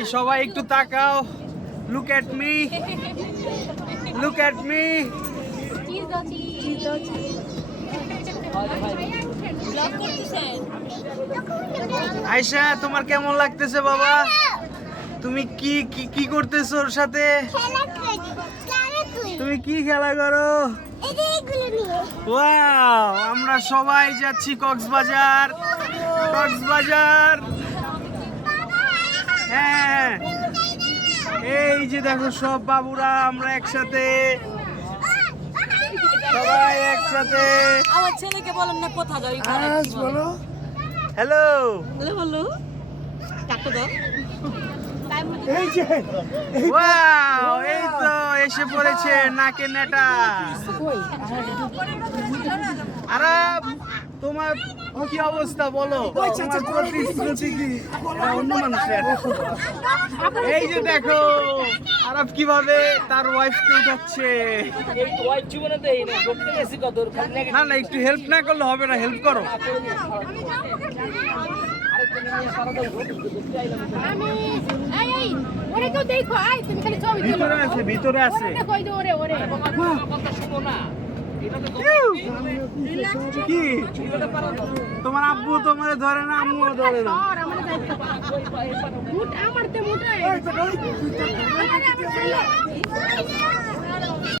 এই সবাই একটু তাকাও, look at me, look at me. Ayesha, তোমার কেমন লাগতেছে বাবা? তুমি কি কি কি করতেছো ওর সাথে? তুমি কি খেলা করো? ওয়াও, আমরা সবাই যাচ্ছি কক্সবাজার, কক্সবাজার। হ্যাঁ, এই যে দেখো সব বাবুরা আমরা একসাথে, সবাই একসাথে। আমার ছেলেকে বলেন না কোথায় যাই বলো হ্যালো। বলো টাকা দাও। এই যে ওয়াও, এই তো এসে পড়েছে নাকে নেটা। আরাব, তোমার কি অবস্থা বলো? তোমার প্রতিশ্রুতি কি? অন্য মানুষের। এই যে দেখো আরাব কিভাবে তার ওয়াইফকে উঠাচ্ছে। না না, একটু হেল্প না করলে হবে না, হেল্প করো। ভিতরে আছে, ভিতরে আছে। কি তোমার আব্বু তোমার ধরে না, আম্মুও ধরে না? আমার